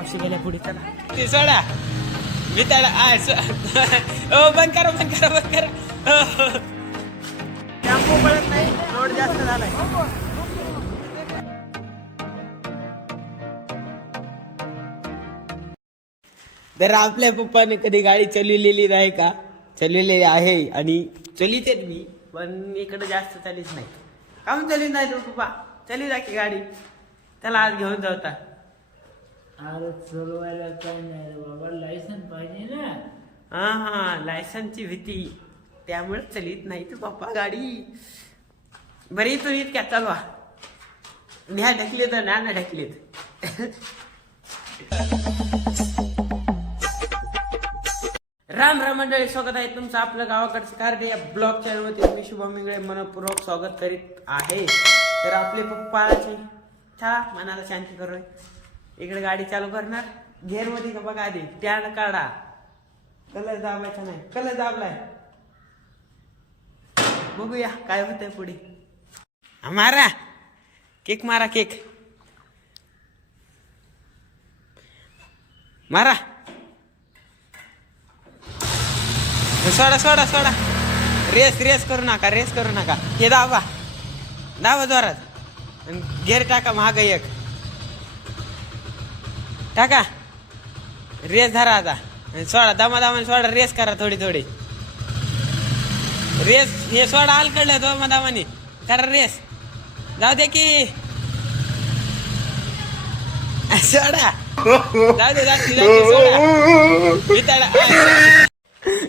मावशी गेल्या पुढे चला. ते सोडा. मी त्याला आ, सो- ओ बंद करा बंद करा बंद करा. टॅम्पो पडत नाही लोड जास्त झालाय. तर आपल्या पप्पाने कधी गाडी चालवलेली नाही का? चालवलेली आहे आणि चलितेच मी पण इकडे जास्त चालीच नाही. काहून चालवीत नाही तू पप्पा? चालू जा की गाडी? त्याला आज घेऊन जाऊ अरे चालवायला काय नाही रे बाबा लायसन पाहिजे ना. हा हा लायसनची भीती. त्यामुळे चलित नाही तू पप्पा गाडी. बरी तू इतक्या? चालवा न्या ढकलीत ना ढकलीत. राम राम मंडळी स्वागत आहे तुमचं आपलं गावाकडचं कार्ड या ब्लॉग चॅनलवरती. मी शुभम इंगळे मनपूर्वक स्वागत करीत आहे. तर आपले पप्पाची छा मनाला शांती करूय. इकडे गाडी चालू करणार. घेरमध्ये का बघा आधी. स्टँड काढा. कलर दाबायचा नाही. कलर दाबलाय. बघूया काय होतंय पुढे. मारा. केक मारा केक. मारा. सोडा सोडा सोडा. रेस रेस करू नका रेस करू नका. हे दाबा. दाबा जोरात. घेर गेअर टाका महाग एक. टाका रेस धरा आता. सोडा दमा सोडा रेस करा थोडी थोडी. रेस हे सोडा आलकडलं दमा दमाने करा रेस. जाऊ दे की. सोडा. जाऊ दे सोडा. विताडा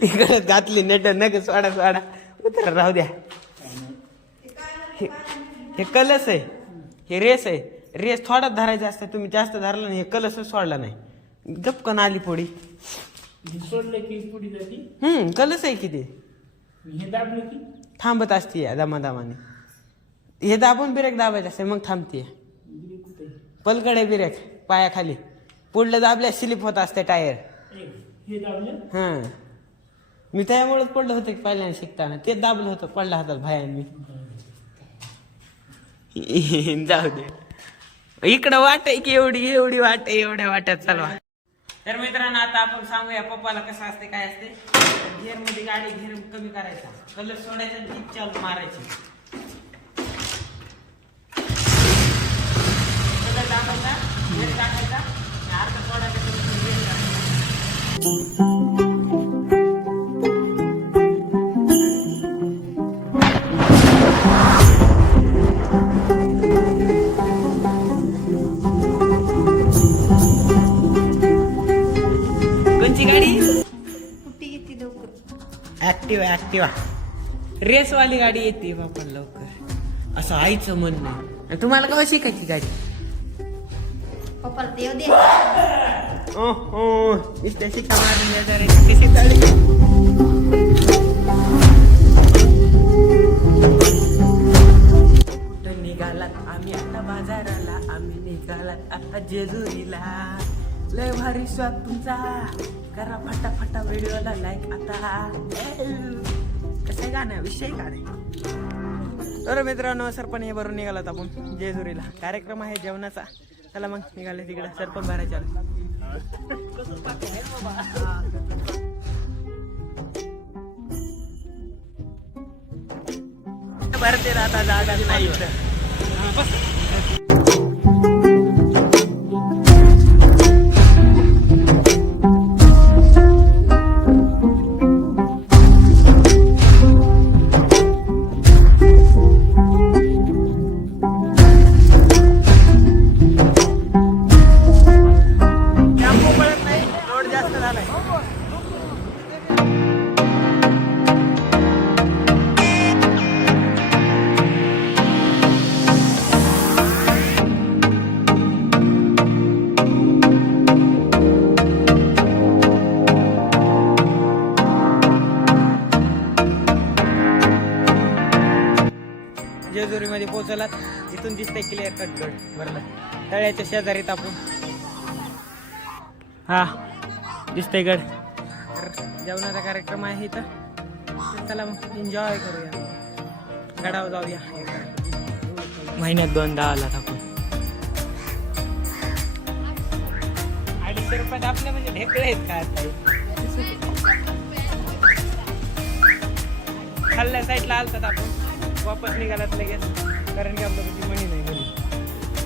इकडे घातली नेट नग सोडा सोडा. उतर राहू द्या. हे- हे कलस आहे. हे रेस आहे. रेस थोडाच धरायचा असतं तुम्ही जास्त धरला नाही हे कलसच सोडला नाही. गपकन आली पोडी सोडलं की पुढे जाते? हम्म कलस आहे किती हे दाबलं की? थांबत असते दमादमाने. हे दाबून बिरेक दाबायचं असते मग थांबते इकडे कुठे? पलकडे बिरेक पायाखाली. पुढलं दाबल्या स्लिप होत असते टायर. हे दाबलं? हां. मी त्यामुळेच पडलं होतं की पहिल्यांदा शिकताना. ते दाबलं होतं पडला हातात भायान मी. जाऊ दे. इकडं वाट आहे की एवढी एवढी वाट आहे एवढ्या वाट्यात चालवा. तर मित्रांनो आता आपण सांगूया पप्पाला कसं असते काय असते. घेरमध्ये गाडी घेर कमी करायचा. कलर सोडायचा आणि चालू मारायची. कलर टाकायचा घेर टाकायचा आणि अर्धा सोडायचा ऍक्टिव्हा रेसवाली गाडी येते बापा लवकर. असं आईचं म्हणणं आहे. तुम्हाला केव्हा शिकायची गाडी? पप्पाला देव दे. ओ हो नुसत्या शिका कुठं निघालात? आम्ही आता बाजाराला आम्ही निघालात आता जेजुरीला. लय भारी स्वाद तुमचा. करा फटाफटा व्हिडिओला लाईक आता. कसं आहे गाणं विषय का नाही तर मित्रांनो सरपण हे भरून निघालात आपण जेजुरीला. कार्यक्रम आहे जेवणाचा. चला मग निघाले तिकडे. सरपण भरायच्या भरते आता जागा नाही. चला इथून दिसतंय क्लिअर कट गड बरं तळ्याच्या शेजारीत आपण. हा दिसतंय गड. तर जेवणाचा कार्यक्रम आहे इथं. चला मग एन्जॉय करूया. गडावर जाऊया. महिन्यात दोनदा आला आपण. अडीचशे रुपयात आपल्या म्हणजे ढेकळे आहेत का आता? खाल्ल्या साईडला आलतात आपण. वापस निघालात लगेच. कारण की आपलं कधी मणी नाही घरी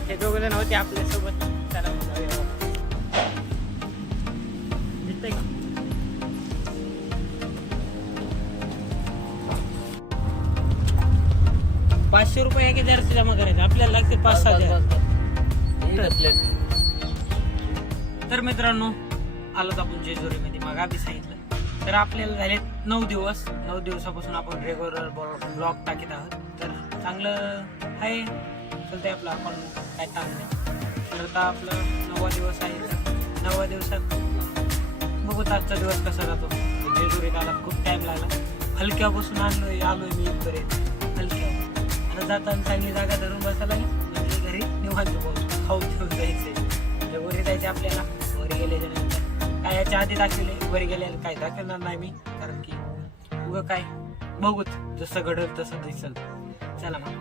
हे दोघ जण होते आपल्यासोबत. दिसतंय का? पाचशे रुपये एक हजार जमा करायचे. आपल्याला लागते पाच सहा हजार. तर मित्रांनो आलोत आपण जेजुरीमध्ये. मग आधी सांगितलं. तर आपल्याला झाले नऊ दिवस. नऊ दिवसापासून आपण रेग्युलर ब्लॉग टाकीत आहोत. चांगलं आहे. चालतंय आपलं आपण काय काम नाही. तर आता आपलं नववा दिवस आहे. तर नववा दिवसात बघूत आजचा दिवस कसा जातो. जेजुरीत आला खूप टाईम लागला. हलक्यापासून आणलोय आलोय मी इथपर्यंत. हलक्या. आता जाताना चांगली जागा धरून बसायला म्हणजे घरी निवांत पाऊस खाऊ घेऊन जायचंय. म्हणजे वरी जायचे आपल्याला. वरी गेल्याच्यानंतर. काय याच्या आधी दाखवले वरी गेल्याला काय दाखवणार नाही मी. कारण की उगं काय? बघूत जसं घडल तसं दिसल. चला मग.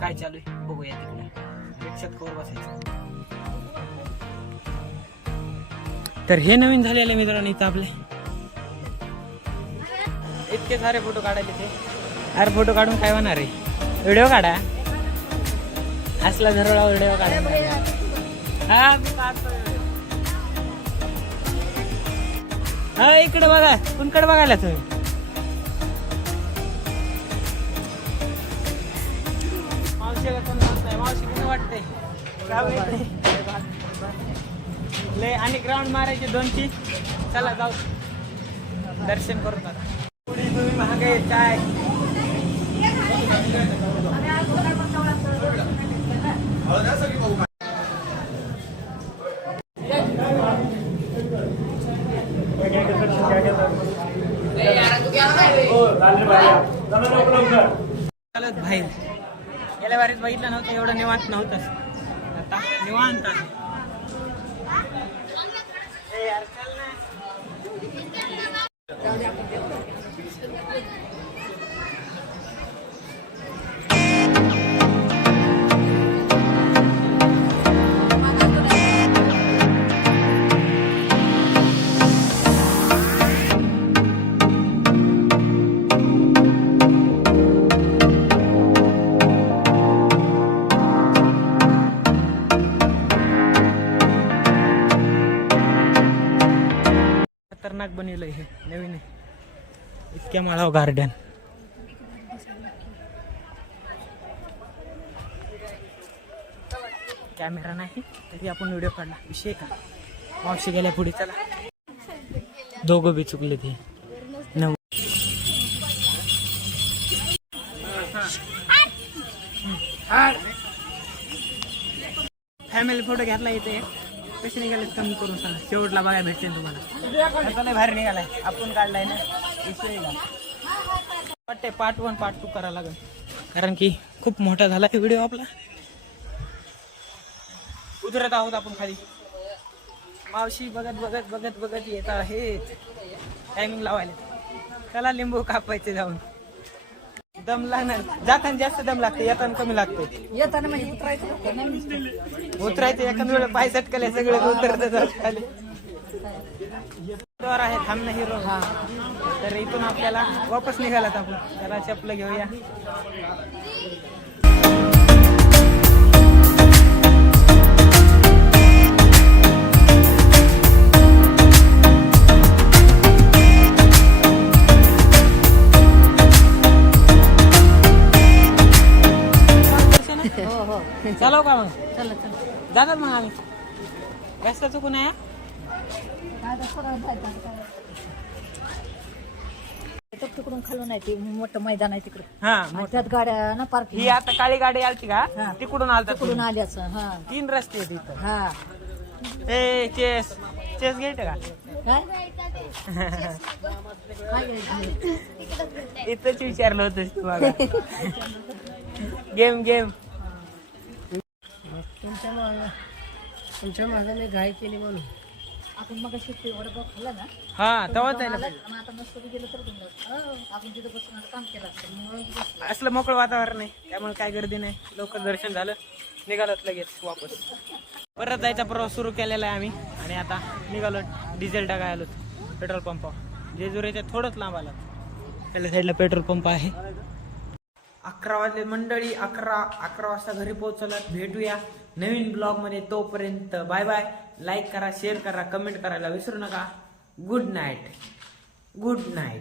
काय चालू आहे? बघूया तिकडे. रिक्षात कवर बसायचं? तर हे नवीन झालेले मित्रांनो इथं आपले. इतके सारे फोटो काढायचे ते. अरे फोटो काढून काय होणार आहे? व्हिडिओ काढा. असला झरोळा व्हिडिओ काढा हा मी काढतो हा इकडे बघा. कुणकडे बघायला तुम्ही वाटतंय आणि ग्राउंड मारायचे दोन तीन चला जाऊ. दर्शन करू आता. पुढे तुम्ही महागाई काय चालत बाहेर. गेल्या वारीत बघितलं नव्हतं एवढं निवांत नव्हतं आता निवांत खतरनाक बनवलंय हे नवीन इतक्या माळाव गार्डन कॅमेरा नाही तरी आपण व्हिडिओ काढला. विषय का? मावशी गेल्या पुढे चला. दोघं बी चुकले ते नऊ फॅमिली फोटो घेतला इथे. कसे निघाले कमी करून सांग. शेवटला बघायला भेटते तुम्हाला. आता लय भारी निघालाय. आपण काढलाय ना विषय वाटते पार्ट वन पार्ट टू करावं लागेल. कारण की खूप मोठा झाला व्हिडिओ आपला. उतरत आहोत आपण खाली. मावशी बघत बघत बघत बघत येत आहेत. टायमिंग लावायला. त्याला लिंबू कापायचे जाऊन. दम लागणार. जाताना जास्त दम लागते येताना कमी लागते. येताना म्हणजे उतरायचं उतरायचं एखाद वेळ पाय सटकले सगळे उतरत खाली. द्वार आहे थांबणं हिरो. तर इथून आपल्याला वापस निघालात आपण. त्याला चपलं घेऊया. मग चला चला. जातात मग आम्ही. रस्ता चुकून आहे तिकडून खालून आहे ते मोठं मैदान आहे तिकडे. हा त्यात गाड्या ना पार्किंग ही आता काळी गाडी आलती का? हा. तिकडून आलता तिकडून आल्याचं हा. तीन रस्ते आहेत इथं. हा. ए चेस. चेस गेट का? काय काय घ्यायचं? इथंच विचारलं होतं तुम्हाला. गेम गेम तुमच्या मागं तुमच्या मागं मी घाई केली म्हणून. आपण मग वडापाव खाल्ला ना? हा तेव्हा पाहिजे. आणि आता मस्त गेलं तर तुम्ही हो, आपण तिथं बसून आता काम केलं असतं. मग बसलो. असलं मोकळं वातावरण आहे. त्यामुळे काय गर्दी नाही. लवकर दर्शन झालं. निघालोत लगेच वापस. परत जायचा प्रवास सुरू केलेला आहे आम्ही. आणि आता निघालो डिझेल टाकाय आलो पेट्रोल पंपावर जेजुरीच्या थोडंच लांब आला त्याच्या साईडला पेट्रोल पंप आहे. अकरा वाजले मंडळी. अकरा अकरा वाजता घरी पोहोचलात. भेटूया. नवीन ब्लॉगमध्ये तोपर्यंत बाय बाय. लाईक करा शेअर करा कमेंट करायला विसरू नका. Good night good night